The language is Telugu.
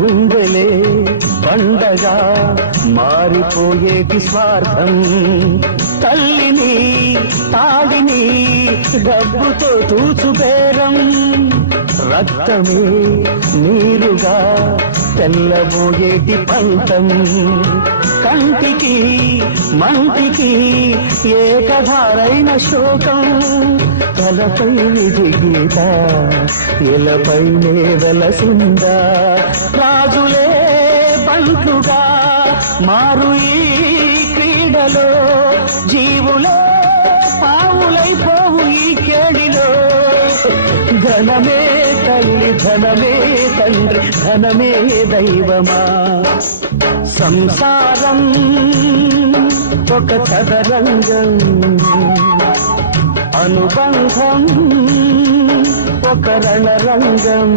గుండెలే పండగా మారిపోయేటి స్వార్థం తల్లిని తాడిని డబ్బుతో తూచుబేరం రక్తమే నీరుగా తెల్లబోయేటి పంతం కంటికి మంటికి ఏకధారైన శోకం తలపై విధి గీత ఇలపైనే వెలసిందా రాజులే బంటుగా మారు ఈ క్రీడలో జీవులే పావులైపోవు ఈ కేడిలో ధనమే తల్లి ధనమే తండ్రి ధనమే దైవమా సంసారం ఒక చదరంగం అనుబంధం ఒక రణరంగం